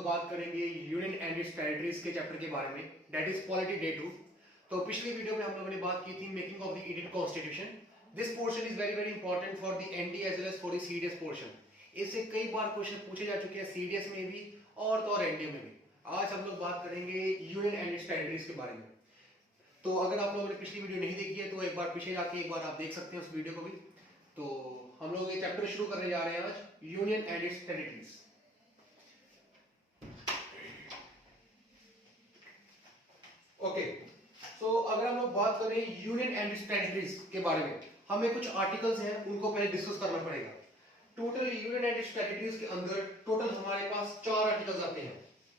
लोग बात करेंगे यूनियन एंड इट्स टेरिटरीज के चैप्टर के बारे में, दैट इज पॉलिटी डे 2। तो पिछली वीडियो में हम लोगों ने बात की थी making of the Indian constitution. This portion is very very important for the ND as well as for the CDS portion. इससे कई बार क्वेश्चन पूछे जा चुके हैं सीडीएस में भी और तो और एनडीए में भी। आज हम लोग बात करेंगे यूनियन एंड इट्स टेरिटरीज के बारे में। तो अगर आप लोगों ने पिछली वीडियो नहीं देखी है तो एक बार पीछे जाके एक बार आप देख सकते हैं उस वीडियो को भी। तो हम लोग ये चैप्टर शुरू करने जा रहे हैं आज, union and its territories. Okay, so अगर हम लोग बात करें यूनियन एंड इट्स टेरिटरीज के बारे में, हमें कुछ आर्टिकल्स हैं उनको पहले डिस्कस करना पड़ेगा। Total union and its territories के अंदर टोटल हमारे पास 4 आर्टिकल्स आते हैं।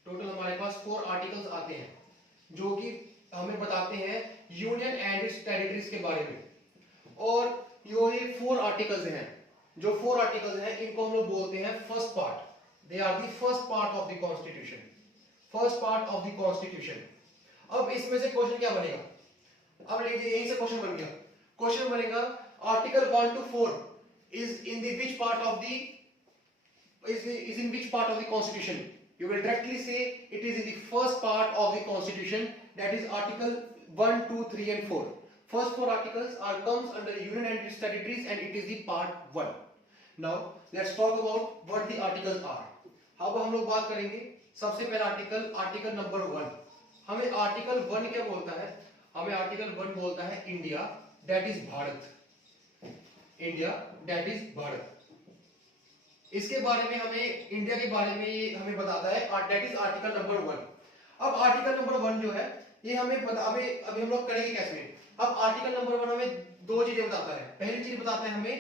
टोटल हमारे पास 4 आर्टिकल्स आते हैं जो कि हमें बताते हैं यूनियन एंड इट्स टेरिटरीज के बारे में। और ये 4 आर्टिकल्स हैं, जो 4 आर्टिकल्स हैं इनको हम लोग बोलते हैं first part. They are the first part of the constitution, first part of the constitution. अब इसमें से क्वेश्चन क्या बनेगा? अब लीजिए यहीं से क्वेश्चन बन गया। क्वेश्चन बनेगा article 1 to 4 is in the which part of the is in which part of the constitution? You will directly say it is in the first part of the constitution, that is article 1, 2, 3 and 4. First 4 articles are comes under union and its territories and it is the part 1. Now let's talk about what the articles are. अब हम लोग बात करेंगे सबसे पहला article number 1। हमें article 1 क्या बोलता है? हमें आर्टिकल 1 बोलता है India that is Bharat. India that is Bharat. इसके बारे में हमें इंडिया के बारे में हमें बताता है दैट इज आर्टिकल नंबर 1। अब आर्टिकल नंबर 1 जो है ये हमें अभी हम लोग करेंगे कैसे? अब आर्टिकल नंबर 1 हमें 2 चीजें बताता है। पहली चीज बताता है हमें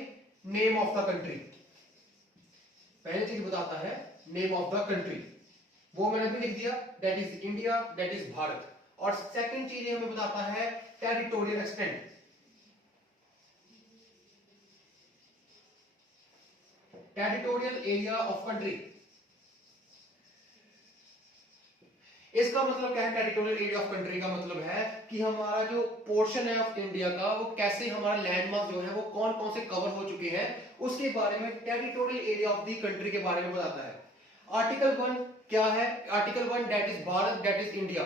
नेम ऑफ द कंट्री। पहली चीज बताता है नेम ऑफ द कंट्री, वो मैंने भी लिख दिया, that is India that is Bharat. और सेकंड चीज हमें बताता है territorial extent. Territorial area of country. इसका मतलब क्या है? टेरिटोरियल एरिया ऑफ कंट्री का मतलब है कि हमारा जो पोर्शन है ऑफ इंडिया का वो कैसे, हमारा लैंडमार्क जो है वो कौन कौन से कवर हो चुके हैं उसके बारे में territorial area of the country के बारे में बताता है। आर्टिकल 1 क्या है? Article 1 that is Bharat that is India.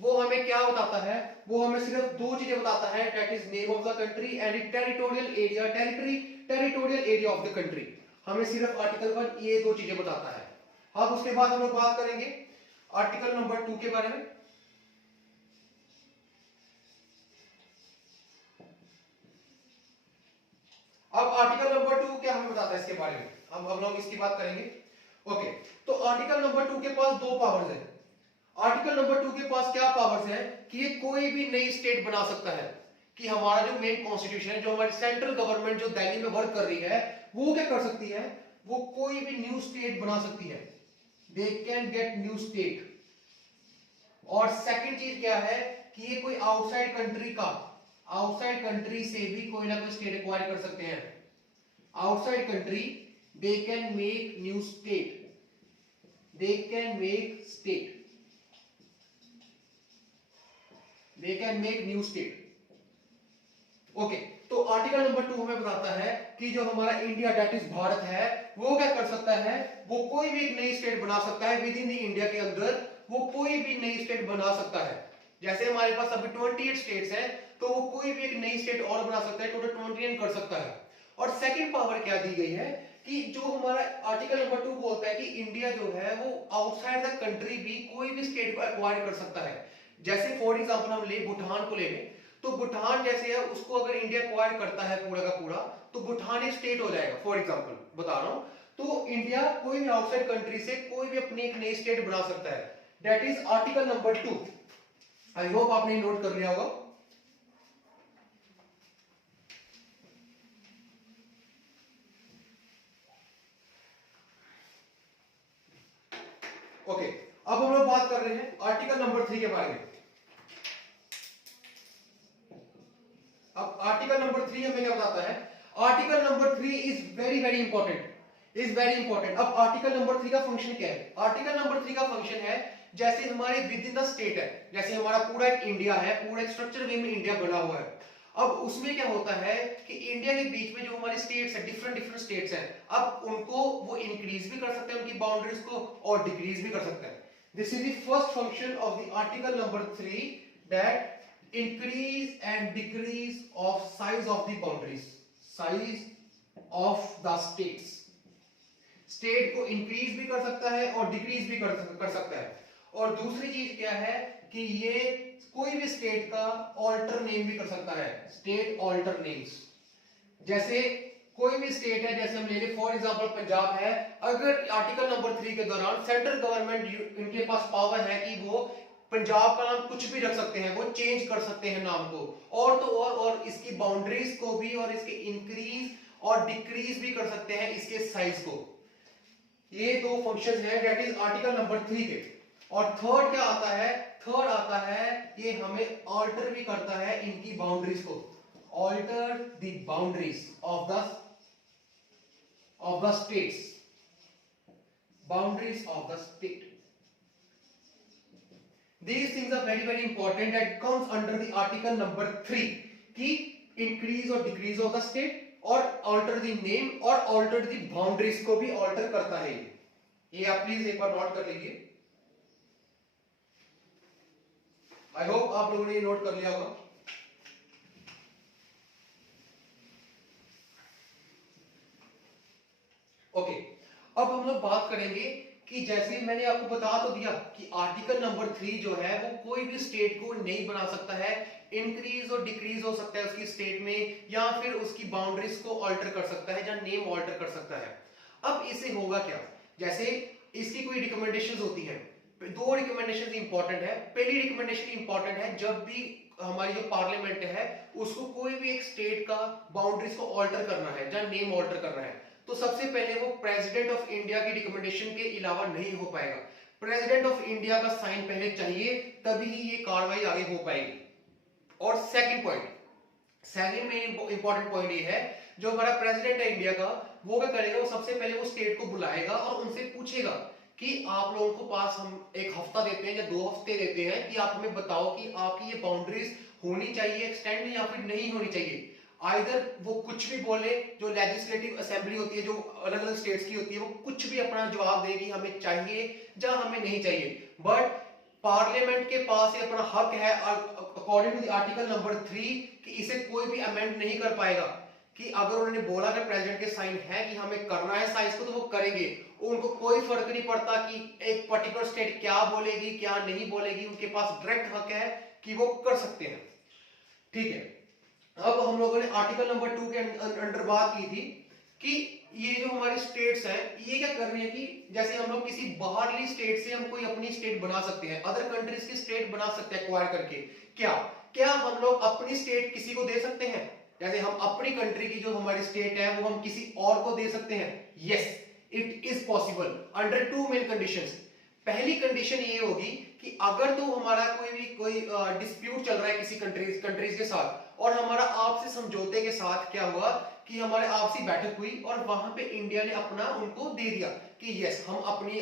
वो हमें क्या बताता है? वो हमें सिर्फ 2 चीजें बताता है, that is name of the country and territorial area, territorial area of the country. हमें सिर्फ आर्टिकल 1 ये 2 चीजें बताता है। अब उसके बाद हम लोग बात करेंगे आर्टिकल नंबर 2 के बारे में। अब आर्टिकल नंबर 2 क्या हमें बताता है इसके बारे में? अब हम लोग इसकी बात करेंगे। ओके, तो आर्टिकल नंबर 2 के पास 2 पावर्स है। आर्टिकल नंबर 2 के पास क्या पावर्स है कि ये कोई भी नई स्टेट बना सकता है। कि हमारा जो मेन कॉन्स्टिट्यूशन है, जो हमारी सेंट्रल गवर्नमेंट जो दिल्ली में वर्क कर रही है, वो क्या कर सकती है? वो कोई भी न्यू स्टेट बना सकती है। They can get new state. और सेकंड चीज क्या है कि ये कोई आउटसाइड कंट्री से भी कोई ना कोई स्टेट एक्वायर कर सकते हैं। Outside country they can make new state, they can make new state। Okay, तो आर्टिकल नंबर 2 हमें बताता है कि जो हमारा इंडिया दैट इज भारत है वो क्या कर सकता है? वो कोई भी एक नई स्टेट बना सकता है। विद इन द इंडिया के अंदर वो कोई भी नई स्टेट बना सकता है। जैसे हमारे पास अभी 28 स्टेट्स हैं, तो वो कोई भी एक नई स्टेट और बना सकता है, टोटल 29 कर सकता है। और सेकंड पावर क्या दी गई है कि जो हमारा आर्टिकल नंबर 2 बोलता है कि इंडिया जो है वो आउटसाइड द कंट्री भी कोई भी स्टेट को एक्वायर कर सकता है। जैसे फॉर एग्जांपल हम ले भूटान को ले लें, तो भूटान जैसे है उसको अगर इंडिया एक्वायर करता है पूरा का पूरा, तो भूटान एक स्टेट हो जाएगा। फॉर एग्जांपल बता रहा हूं, तो इंडिया कोई भी आउटसाइड कंट्री से कोई भी अपनी एक नई स्टेट बना सकता है। That is article number 2। I hope आपने नोट कर लिया होगा। ओके, अब हम लोग बात कर रहे हैं आर्टिकल नंबर 3 के बारे में। अब आर्टिकल नंबर 3 हमें क्या बताता है? Article number 3 is very very important. अब आर्टिकल नंबर 3 का फंक्शन क्या है? आर्टिकल नंबर 3 का फंक्शन है जैसे हमारे विद इन द स्टेट है, जैसे हमारा पूरा एक इंडिया है, पूरा एक स्ट्रक्चर वे में इंडिया बना हुआ है। अब उसमें क्या होता है कि इंडिया के बीच में जो हमारे स्टेट्स है, डिफरेंट स्टेट्स हैं, अब उनको वो इंक्रीज भी कर सकते हैं उनकी बाउंड्रीज को और डिक्रीज भी कर सकते हैं। This is the first function of the article number 3, that increase and decrease of size of the boundaries, size of the states. State को इंक्रीज भी कर सकता है और डिक्रीज भी कर सकता है। और दूसरी चीज क्या है कि ये कोई भी स्टेट का ऑल्टर नेम भी कर सकता है, स्टेट ऑल्टर नेम्स। जैसे कोई भी स्टेट है, जैसे हम ले लें फॉर एग्जांपल पंजाब है, अगर आर्टिकल नंबर 3 के दौरान सेंट्रल गवर्नमेंट इनके पास पावर है कि वो पंजाब का नाम कुछ भी रख सकते हैं, वो चेंज कर सकते हैं नाम को, और तो और इसकी बाउंड्रीज को भी और इसके इंक्रीज और डिक्रीज भी कर सकते हैं इसके साइज को। ये दो फंक्शंस हैं, दैट इज आर्टिकल नंबर 3 के। और थर्ड क्या आता है, थर्ड आता है ये हमें ऑल्टर भी करता है इनकी बाउंड्रीज को, alter the boundaries of the states, boundaries of the state. These things are very important that comes under the article number 3 कि increase और decrease of the state और alter the name और alter the boundaries को भी alter करता है। ये आप प्लीज एक बार नोट कर लीजिए। आई होप आप लोगों ने ये नोट कर लिया होगा। ओके, अब हम लोग बात करेंगे कि जैसे मैंने आपको बता तो दिया कि आर्टिकल नंबर 3 जो है वो कोई भी स्टेट को नहीं बना सकता है, इंक्रीज और डिक्रीज हो सकता है उसकी स्टेट में, या फिर उसकी बाउंड्रीज को ऑल्टर कर सकता है या नेम ऑल्टर कर सकता है। अब इसे होगा क्या, जैसे इसकी कोई रिकमेंडेशंस होती हैं, दो रिकमेंडेशंस इंपॉर्टेंट है। पहली रिकमेंडेशन इंपॉर्टेंट है, जब भी हमारी जो पार्लियामेंट है उसको कोई भी एक स्टेट का बाउंड्रीज को ऑल्टर करना है या नेम ऑल्टर करना है, तो सबसे पहले वो प्रेसिडेंट ऑफ इंडिया की रिकमेंडेशन के अलावा नहीं हो पाएगा। प्रेसिडेंट ऑफ इंडिया का साइन पहले चाहिए, तभी ये कार्रवाई आगे हो पाएगी। और सेकंड पॉइंट, सेकंड में इंपॉर्टेंट पॉइंट ये है, जो हमारा प्रेसिडेंट है इंडिया का, वो क्या करेगा, वो सबसे पहले वो स्टेट को बुलाएगा और उनसे पूछेगा कि आप लोगों को पास हम एक हफ्ता देते हैं या 2 हफ्ते देते हैं कि आप हमें बताओ कि आपकी ये बाउंड्रीज होनी चाहिए एक्सटेंड या फिर नहीं होनी चाहिए। आइदर वो कुछ भी बोले, जो लेजिस्लेटिव असेंबली होती है जो अलग अलग स्टेट्स की होती है, वो कुछ भी अपना जवाब देगी हमें चाहिए या हमें नहीं चाहिए, बट पार्लियामेंट के पास ये अपना हक है according to the article number 3 कि इसे कोई भी अमेंड नहीं कर पाएगा। कि अगर उन्होंने बोला कि प्रेसिडेंट के साइन है कि हमें करना है साइज को, तो वो करेंगे, उनको कोई फर्क नहीं पड़ता कि एक पर्टिकुलर स्टेट क्या बोलेगी क्या नहीं बोलेगी, उनके पास डायरेक्ट हक है कि वो कर सकते हैं। ठीक है, अब हम लोगों ने आर्टिकल नंबर 2 के अंडर बात की थी कि ये जो हमारे स्टेट्स हैं ये क्या कर रही है कि जैसे हम लोग किसी बाहरली स्टेट से हम कोई अपनी स्टेट बना सकते हैं, अदर कंट्रीज की स्टेट बना सकते हैं एक्वायर करके। क्या हम लोग अपनी स्टेट किसी को दे सकते हैं, जैसे हम अपनी कंट्री की जो हमारी स्टेट है वो हम किसी और को दे सकते हैं? Yes, it is possible under 2 main conditions. पहली कंडीशन ये होगी कि अगर तो हमारा कोई डिस्प्यूट चल रहा है किसी कंट्रीज के साथ, और हमारा आपसी समझौते के साथ क्या हुआ कि हमारे आपसी बैठक हुई और वहां पे इंडिया ने अपना उनको दे दिया कि यस हम अपनी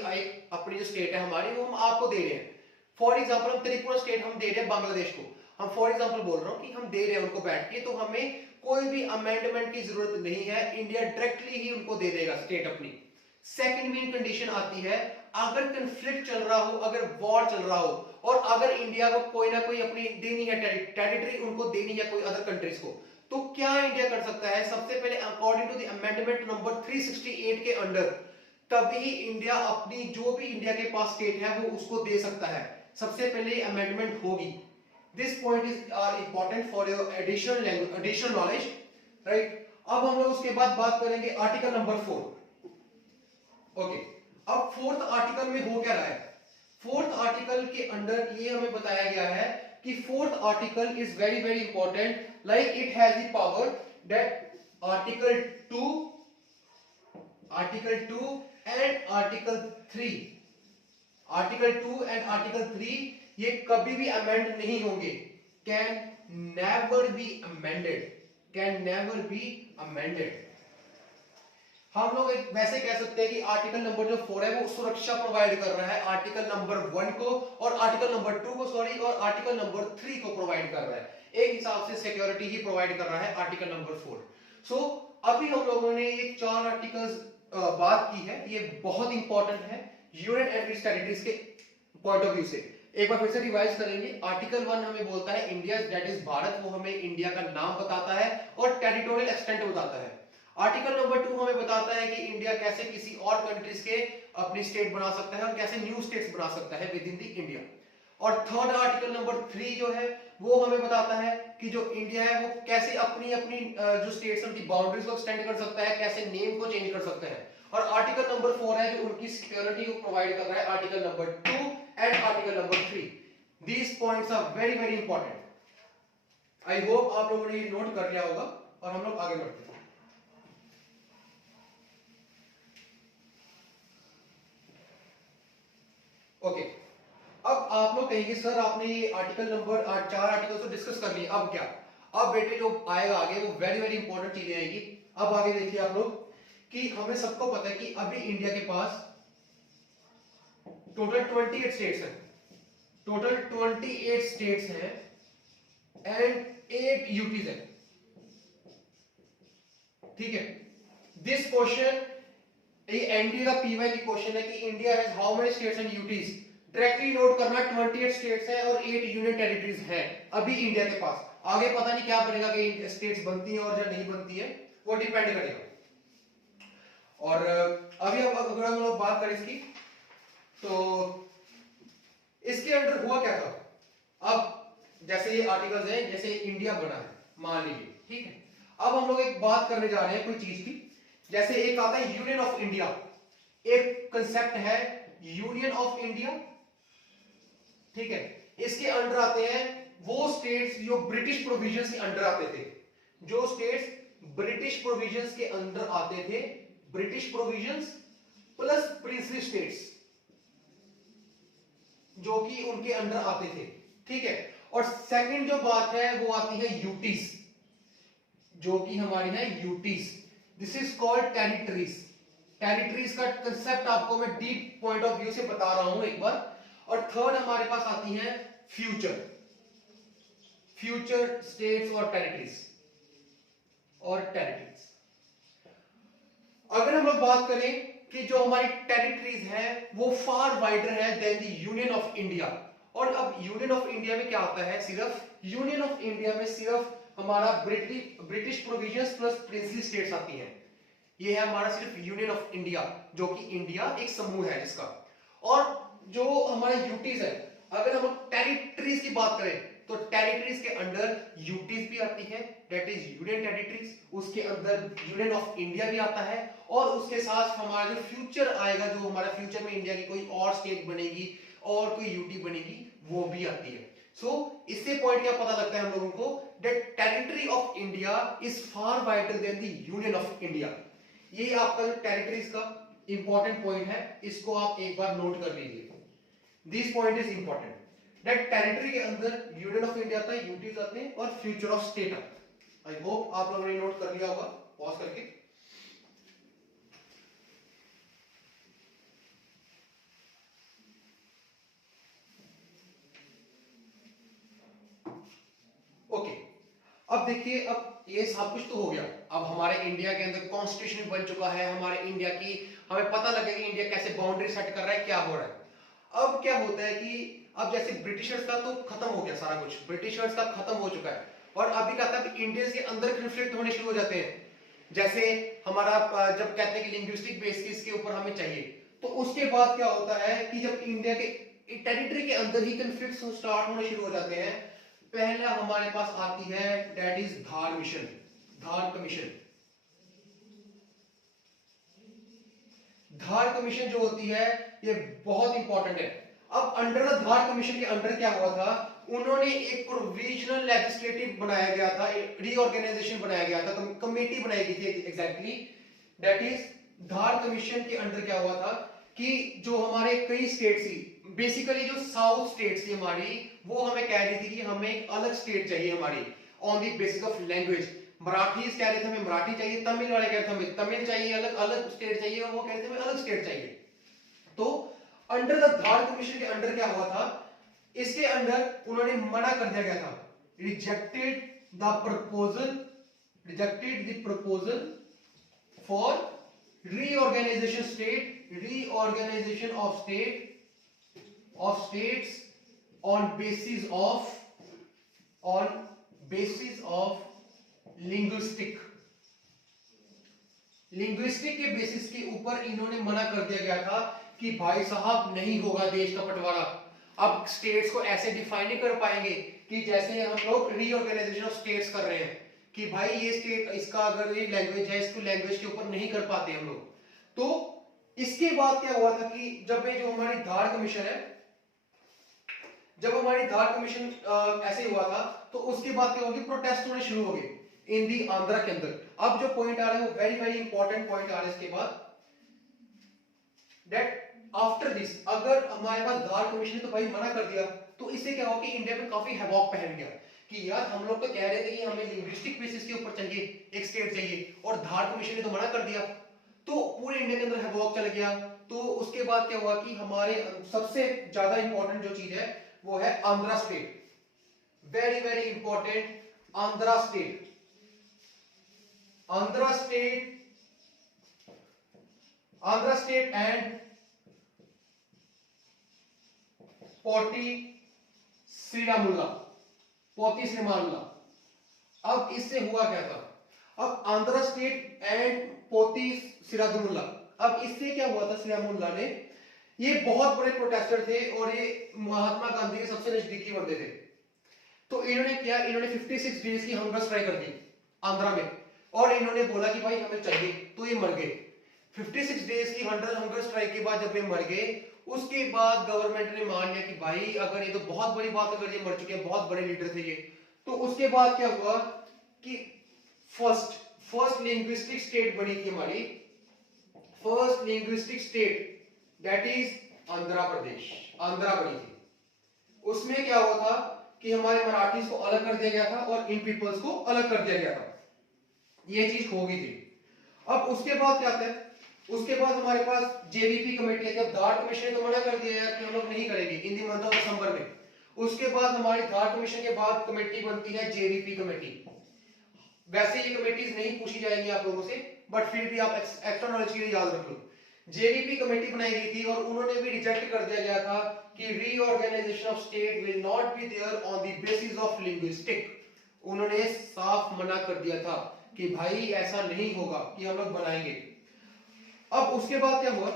जो स्टेट है हमारी वो हम आपको दे रहे हैं। फॉर एग्जांपल हम त्रिपुरा स्टेट हम दे रहे हैं बांग्लादेश को, हम फॉर एग्जांपल बोल रहा हूं कि हम दे रहे हैं उनको बैठ के, तो हमें कोई भी अमेंडमेंट की जरूरत नहीं है, इंडिया डायरेक्टली ही उनको दे देगा स्टेट अपनी। सेकंड मेन कंडीशन आती है, अगर कंफ्लिक्ट चल रहा हो, अगर वॉर चल रहा हो और अगर इंडिया को कोई ना कोई अपनी देनी है टेरिटरी उनको देनी है कोई अदर कंट्रीज को, तो क्या इंडिया कर सकता है? सबसे पहले according to the amendment number 368 के अंडर तभी इंडिया अपनी जो भी इंडिया के पास स्टेट है वो उसको दे सकता है, सबसे पहले अमेंडमेंट होगी। This point is important for your additional knowledge, right. अब हम लोग उसके बाद बात करेंगे आर्टिकल नंबर 4। ओके, अब फोर्थ आर्टिकल में हो क्या रहा है? फोर्थ आर्टिकल के अंदर ये हमें बताया गया है कि fourth article is very important, like it has the power that article 2 and article 3, article 2 and article 3 ये कभी भी अमेंड नहीं होंगे, कैन नेवर बी अमेंडेड। हम लोग एक वैसे कह सकते हैं कि आर्टिकल नंबर जो 4 है वो सुरक्षा प्रोवाइड कर रहा है आर्टिकल नंबर 1 को, और आर्टिकल नंबर 2 को और आर्टिकल नंबर 3 को प्रोवाइड कर रहा है। एक हिसाब से सिक्योरिटी ही प्रोवाइड कर रहा है आर्टिकल नंबर 4। सो अभी हम लोगों ने ये 4 आर्टिकल्स बात की है, ये बहुत इंपॉर्टेंट है यूनियन एंड इट्स टेरिटरीज के पॉइंट ऑफ व्यू से। एक बार फिर से रिवाइज करेंगे। आर्टिकल 1 हमें बोलता है इंडिया, दैट इज भारत, वो हमें इंडिया का नाम बताता है और टेरिटोरियल एक्सटेंट बताता है। आर्टिकल नंबर 2 हमें बताता है कि इंडिया कैसे किसी और कंट्रीज के अपनी स्टेट बना सकता है और कैसे न्यू स्टेट्स बना सकता है विद इन द इंडिया। और थर्ड आर्टिकल नंबर 3 जो है वो हमें बताता है कि जो इंडिया है वो कैसे अपनी अपनी जो स्टेट्स हैं उनकी बाउंड्रीज को एक्सटेंड कर सकता है, कैसे नेम को चेंज कर सकता है। और आर्टिकल नंबर 4 है जो उनकी सिक्योरिटी को प्रोवाइड कर रहा है, article number 2 and article number 3। These points are very very important. I hope आप लोगों ने ये नोट कर लिया होगा और हम लोग आगे बढ़ते हैं। ओके, अब आप लोग कहेंगे सर आपने ये आर्टिकल नंबर 4 आर्टिकल तो डिस्कस कर लिए, अब क्या? अब बेटे जो आएगा आगे वो वेरी वेरी इंपॉर्टेंट चीजें आएगी। अब आगे देखिए आप लोग कि हमें सबको पता है कि अभी इंडिया के पास टोटल 28 स्टेट्स हैं, टोटल 28 स्टेट्स हैं एंड 8 यूटीज हैं। ठीक है, दिस क्वेश्चन ये एनडीए का पीवाई की क्वेश्चन है कि India has how many states and UTs. Directly note करना 28 स्टेट्स हैं और 8 यूनियन टेरिटरीज हैं अभी इंडिया के पास। आगे पता नहीं क्या बनेगा कि स्टेट्स बनती हैं और या नहीं बनती है, वो डिपेंड करेगा। और अभी अगर हम लोग बात करें इसकी, तो इसके अंदर हुआ क्या था। अब जैसे ये आर्टिकल्स हैं, जैसे इंडिया बना है मान लीजिए, ठीक है। अब हम लोग एक बात करने जा रहे हैं कोई चीज की, जैसे एक आता है यूनियन ऑफ इंडिया, एक कंसेप्ट है यूनियन ऑफ इंडिया, ठीक है। इसके अंडर आते हैं वो स्टेट्स जो ब्रिटिश प्रोविजंस के अंडर आते थे, जो स्टेट्स ब्रिटिश प्रोविजंस के अंदर आते थे, British provisions plus princely states जो कि उनके अंडर आते थे, ठीक है। और सेकंड जो बात है वो आती है यूटीज, जो कि हमारी है UTs, this is called territories. Territories का कंसेप्ट आपको मैं डीप पॉइंट ऑफ व्यू से बता रहा हूं एक बार। और थर्ड हमारे पास आती है फ्यूचर, फ्यूचर स्टेट्स और टेरिटरीज, और टेरिटरीज। अगर हम लोग बात करें कि जो हमारी टेरिटरीज है वो फार वाइडर है than the union of India. और अब यूनियन ऑफ इंडिया में क्या होता है, सिर्फ यूनियन ऑफ इंडिया में सिर्फ हमारा British provisions plus princely states आती हैं। ये है हमारा सिर्फ यूनियन ऑफ इंडिया, जो कि इंडिया एक समूह है जिसका। और जो हमारा यूटीज है, अगर हम टेरिटरीज की बात करें तो टेरिटरीज के अंडर यूटीज भी आती है, दैट इज यूनियन टेरिटरीज, उसके अंदर यूनियन ऑफ इंडिया भी आता है, और उसके साथ हमारा जो फ्यूचर आएगा, जो हमारा फ्यूचर में इंडिया की कोई और स्टेट बनेगी और कोई यूटी बनेगी, वो भी आती है। सो इससे पॉइंट क्या पता लगता है हम लोगों को, that territory of India is far wider than the union of India. ये आपका जो टेरिटरीज का इंपॉर्टेंट पॉइंट है, इसको आप एक बार नोट कर लीजिए। This point is important, that territory के अंदर यूनियन ऑफ इंडिया आता है, यूटीज आते हैं और फ्यूचर ऑफ स्टेट आता है। आई होप आप लोगों ने नोट कर लिया होगा पॉज करके। ओके, अब देखिए, अब ये सब कुछ तो हो गया। अब हमारे इंडिया के अंदर कॉन्स्टिट्यूशन बन चुका है, हमारे इंडिया की हमें पता लगेगा कि इंडिया कैसे बाउंड्री सेट कर रहा है, क्या हो रहा है। अब क्या होता है कि अब जैसे ब्रिटिशर्स का तो खत्म हो गया सारा कुछ, ब्रिटिशर्स का खत्म हो चुका है, और अभी क्या था कि इंडियंस के अंदर कन्फ्लिक्ट होने शुरू हो जाते हैं। जैसे हमारा जब कहते हैं कि लिंग्विस्टिक बेसिस के ऊपर हमें चाहिए, तो उसके बाद क्या होता है कि जब इंडिया के टेरिटरी के अंदर ही कन्फ्लिक्ट स्टार्ट होने शुरू हो जाते हैं, पहला हमारे पास आती है that is Dhar mission, Dhar commission. Dhar commission जो होती है ये बहुत इंपॉर्टेंट है। अब अंडर द धार कमीशन के अंडर क्या हुआ था, उन्होंने एक प्रोविजनल लेजिस्लेटिव बनाया गया था, रीऑर्गेनाइजेशन बनाया गया था, कमेटी बनाई गई थी exactly, that is Dhar commission के अंडर क्या हुआ था कि जो हमारे कई स्टेट्स थी, बेसिकली जो साउथ स्टेट्स थी हमारी, वो हमें कह रही थी कि हमें एक अलग स्टेट चाहिए हमारी on the basis of language. Marathi कह रहे थे हमें मराठी चाहिए, तमिल वाले कह रहे थे हमें तमिल चाहिए, अलग अलग स्टेट चाहिए, और वो कह रहे थे हमें अलग स्टेट चाहिए। तो अंडर द धार कमीशन के अंडर क्या हुआ था, इसके अंडर उन्होंने मना कर दिया गया था rejected the proposal for reorganization of states on basis of linguistic के बेसिस के ऊपर इन्होंने मना कर दिया गया था कि भाई साहब नहीं होगा देश का बंटवारा। अब स्टेट्स को ऐसे डिफाइन नहीं कर पाएंगे कि जैसे हम लोग रीऑर्गेनाइजेशन ऑफ स्टेट्स कर रहे हैं कि भाई ये स्टेट इसका अगर ये लैंग्वेज है इसको लैंग्वेज के ऊपर नहीं कर पाते हम लोग। तो इसके बाद क्या हुआ था कि जब ये जो हमारी धार कमीशन है, जब हमारी धार कमीशन ऐसे हुआ था तो उसके बाद क्या होगी, प्रोटेस्ट होने शुरू हो गए इन दी आंध्रा के अंदर। अब जो पॉइंट आ रहा है वो वेरी वेरी इंपॉर्टेंट पॉइंट आ रहा है इसके बाद, दैट आफ्टर दिस अगर हमारे पास धार कमीशन ने तो भाई मना कर दिया तो इससे क्या होगा कि इंडिया में काफी हैवॉक पहन गया कि यार हम लोग तो कह रहे थे कि हमें लिंग्विस्टिक बेसिस के ऊपर चाहिए एक स्टेट चाहिए और धार कमीशन ने तो मना कर दिया, तो पूरे इंडिया के अंदर हैवॉक चल गया। तो उसके बाद क्या हुआ कि हमारे सबसे ज्यादा इंपॉर्टेंट जो चीज है वो है Andhra state, very very important Andhra state. Andhra state and पोती श्रीरामुल्ला। अब इससे हुआ क्या था, अब आंध्रा स्टेट एंड पोती श्रीरामुल्ला, अब इससे क्या हुआ था, श्रीरामुल्ला ने, ये बहुत बड़े प्रोटेस्टर थे और ये महात्मा गांधी के सबसे नजदीकी बंदे थे। तो इन्होंने क्या, इन्होंने 56 डेज की हंगर स्ट्राइक कर दी आंध्रा में और इन्होंने बोला कि भाई हमें चाहिए, तो ये मर गए। 56 डेज की हंगर स्ट्राइक के बाद जब ये मर गए उसके बाद गवर्नमेंट ने मान लिया कि भाई अगर ये तो बहुत बड़ी बात, अगर ये मर चुके हैं, बहुत बड़े लीडर थे ये। तो उसके बाद क्या हुआ कि फर्स्ट लिंग्विस्टिक स्टेट बनी थी हमारी, first linguistic state that is Andhra Pradesh, Andhra बनी थी। उसमें क्या हुआ था कि हमारे मराठीज को अलग कर दिया गया था और इन पीपल्स को अलग कर दिया गया था, ये चीज हो गई थी। अब उसके बाद क्या था, उसके बाद हमारे पास जेवीपी कमेटी है। जब धार कमीशन ने तो मना कर दिया कि हम लोग नहीं करेंगे इन दी मंथ ऑफ दिसंबर में, उसके बाद हमारी धार कमीशन के बाद कमेटी बनती है जेवीपी कमेटी। वैसे ये कमेटीज नहीं पूछी जाएंगी आप लोगों से, बट फिर भी आप एक्स्ट्रा नॉलेज के लिए याद रख लो। जेवीपी कमेटी बनाई गई थी और उन्होंने भी रिजेक्ट कर दिया गया था कि reorganisation of state will not be there on the basis of linguistic. उन्होंने साफ मना कर दिया था कि भाई ऐसा नहीं होगा कि हम लोग बनाएंगे। अब उसके बाद क्या हुआ,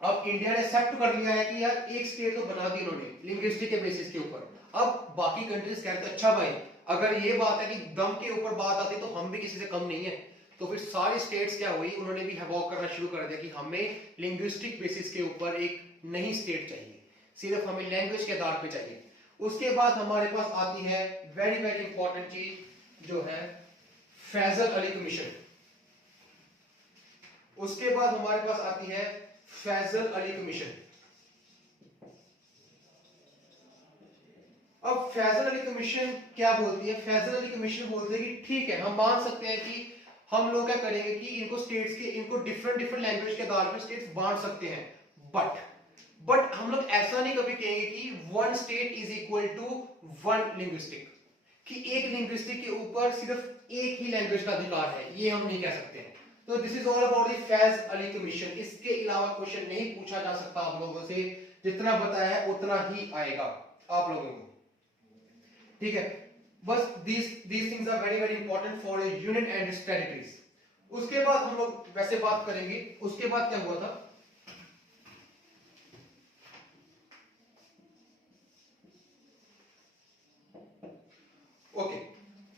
अब इंडिया ने एक्सेप्ट कर लिया है कि यार एक स्टेट तो बना दी उन्होंने लिंग्विस्टिक के बेसिस के ऊपर। अब बाकी कंट्रीज कहते हैं अच्छा भाई अगर ये बात है कि दम के ऊपर बात आती तो हम भी किसी से कम नहीं है। तो फिर सारी स्टेट्स क्या हुई, उन्होंने भी हैवॉक करना शुरू कर दिया कि हमें लिंग्विस्टिक बेसिस के ऊपर एक नई स्टेट चाहिए, सिर्फ हमें लैंग्वेज के आधार पे चाहिए। उसके बाद हमारे पास आती है वेरी वेरी इंपॉर्टेंट चीज जो है फैजल अली कमीशन। उसके बाद हमारे पास आती है फैजल अली कमीशन। अब फैजल अली कमीशन क्या बोलती है, फैजल अली कमीशन बोलती है कि ठीक है हम मान सकते हैं कि हम लोग क्या करेंगे कि इनको स्टेट्स के, इनको डिफरेंट लैंग्वेज के आधार पर स्टेट्स बांट सकते हैं, बट हम लोग ऐसा नहीं कभी कहेंगे कि one state is equal to one linguistic, कि एक लिंग्विस्टिक के ऊपर सिर्फ एक ही लैंग्वेज का अधिकार है, ये हम नहीं कह सकते हैं। तो this is all about the Faiz Ali commission. इसके अलावा क्वेश्चन नहीं पूछा जा सकता आप लोगों से, जितना बताया है उतना ही आएगा आप लोगों को, ठीक है। बस these things are very very important for a union and its territories। उसके बाद हम लोग वैसे बात करेंगे, उसके बाद क्या हुआ था, ओके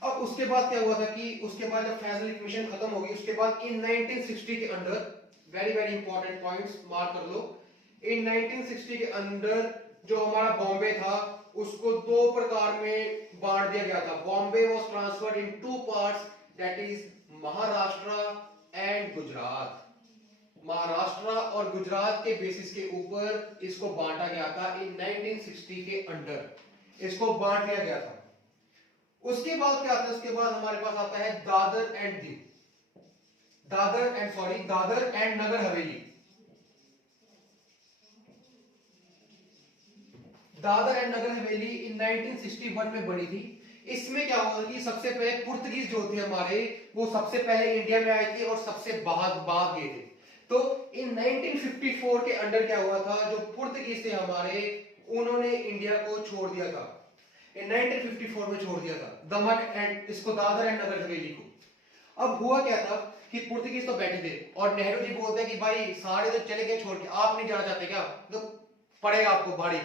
अब उसके बाद क्या हुआ था कि उसके बाद जब फैजल अली कमीशन खत्म हो गई उसके बाद इन 1960 के अंदर, very very important points mark कर लो, इन 1960 के अंदर जो हमारा बॉम्बे था उसको दो प्रकार में बांट दिया गया था। Bombay was transferred in two parts, that is Maharashtra and Gujarat. Maharashtra और गुजरात के बेसिस के ऊपर इसको बांटा गया था इन 1960 के अंडर, इसको बांट दिया गया था। उसके बाद क्या आता है, उसके बाद हमारे पास आता है Dadar and Diu, Dadar and Nagar Haveli. Dadar and Nagar Haveli इन 1961 में बनी थी। इसमें क्या हुआ कि सबसे पहले पुर्तगीज जो थे हमारे, वो सबसे पहले इंडिया में आए थे और सबसे भाग गए थे। तो इन 1954 के अंडर क्या हुआ था, जो पुर्तगीज थे हमारे, उन्होंने इंडिया को छोड़ दिया था, इन 1954 में छोड़ दिया था दमन एंड इसको, दादर एंड नगर हवेली को। अब हुआ क्या था कि पुर्तगीज तो बैठे थे और नेहरू जी बोलते हैं कि भाई सारे तो चले गए छोड़ के, आप नहीं जाना चाहते क्या, तो पड़ेगा आपको भारी।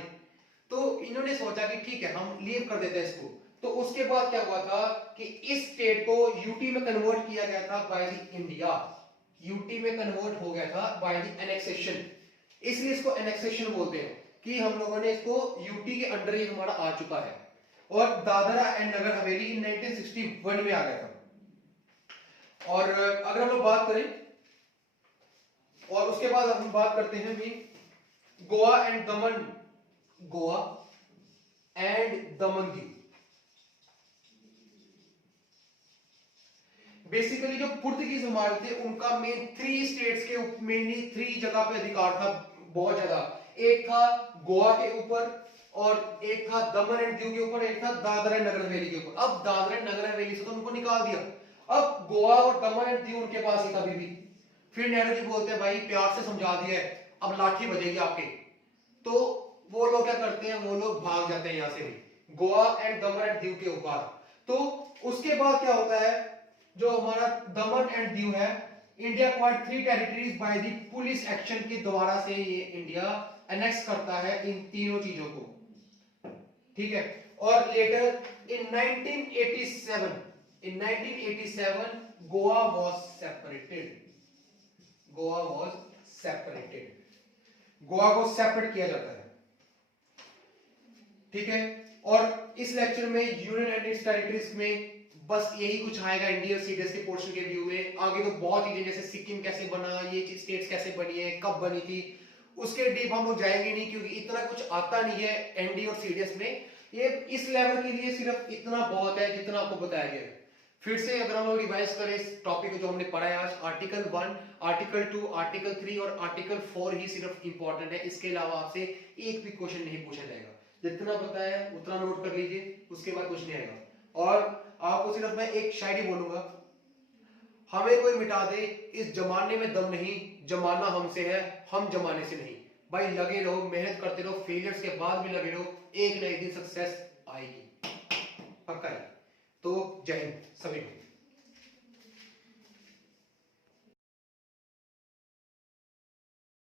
तो इन्होंने सोचा कि ठीक है हम लीव कर देते हैं इसको। तो उसके बाद क्या हुआ था कि इस स्टेट को यूटी में कन्वर्ट किया गया था बाय द इंडिया, यूटी में कन्वर्ट हो गया था बाय द एनेक्सेशन, इसलिए इसको एनेक्सेशन बोलते हैं कि हम लोगों ने इसको यूटी के अंडर ही हमारा आ चुका है। और दादरा एंड नगर हवेली इन 1961 में आ गया था। और अगर हम लोग बात करें, और उसके बाद हम बात करते हैं भी Goa and Daman, Goa and Daman Diu. Basically जो पुर्तगीज हमारे थे उनका मेन 3 स्टेट्स के, मेनली 3 जगह पे अधिकार था बहुत ज्यादा। एक था गोवा के ऊपर, और एक था दमन एंड दीव के ऊपर, एक था दादरा एंड नगर हवेली के ऊपर। अब दादरा एंड नगर हवेली से तो उनको निकाल दिया, अब गोवा और दमन एंड दीव उनके पास ही था अभी भी। फिर नेहरू जी बोलते हैं भाई प्यार से समझा दिया है, अब लाठी बजेगी आपके। तो वो लोग क्या करते हैं, वो लोग भाग जाते हैं यहां से भी, Goa and Daman and Diu के ऊपर। तो उसके बाद क्या होता है, जो हमारा दमन एंड दीव है, India quite 3 territories by the police action के द्वारा से ये इंडिया एनेक्स करता है इन तीनों चीजों को, ठीक है। और later in 1987 Goa was separated, Goa was separated, Goa को सेपरेट किया जाता है, ठीक है। और इस लेक्चर में यूनियन एंड इट्स टेरिटरीज में बस यही कुछ आएगा इंडियन सीडीएस के पोर्शन के व्यू में। आगे तो बहुत चीजें, जैसे सिक्किम कैसे बना, ये स्टेट्स कैसे बनी है, कब बनी थी, उसके डीप हम लोग जाएंगे नहीं, क्योंकि इतना कुछ आता नहीं है एनडी और सीडीएस में। ये इस लेवल के लिए सिर्फ इतना बहुत है जितना आपको बताया गया है। फिर से अगर हम लोग रिवाइज करें इस टॉपिक को जो हमने पढ़ा है आज, आर्टिकल 1, आर्टिकल 2, आर्टिकल 3 और आर्टिकल 4 ही सिर्फ इंपॉर्टेंट है। इसके अलावा आपसे एक भी क्वेश्चन नहीं पूछा जाएगा, जितना बताया उतना नोट कर लीजिए, उसके बाद कुछ नहीं आएगा। और आपको सिर्फ मैं एक शायरी बोलूंगा, हमें कोई मिटा दे इस जमाने में दम नहीं, जमाना हमसे है हम जमाने से नहीं। भाई लगे रहो, मेहनत करते रहो, फेलियर्स के बाद भी लगे रहो, एक ना एक दिन सक्सेस आएगी, पक्का है। तो जय हिंद सभी को।